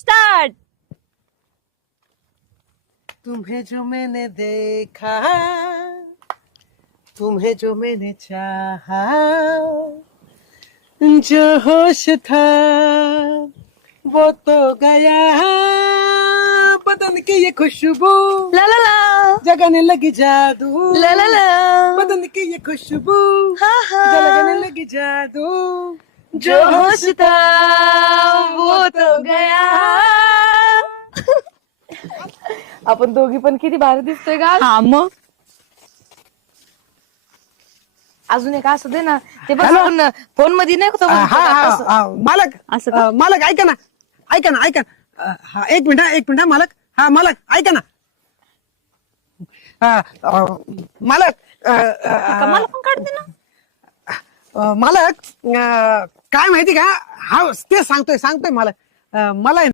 Start. तुम्हें जो मैंने देखा, तुम्हें जो मैंने चाहा, जो होश था वो तो गया, बदन की ये खुशबू ला ला ला जगाने लगी जादू, ला ला ला. बदन की ये खुशबू हा हा. जगाने लगी जादू, जो होश था वो तो गया. आपण दोघी पण किती भारी दिसतोय का? हा मग अजून एक असं दे ना ते बघ आपण फोन मध्ये नाही का तो म्हणतो हा का हा तसं. हा, मालक असं का? मालक ऐका ना ऐका ना ऐका ना. हा एक मिनिट मालक. हा मालक ऐका ना. मालक का मला पण काढते ना. मालक काय माहिती का, हा ते सांगतोय मालक. मला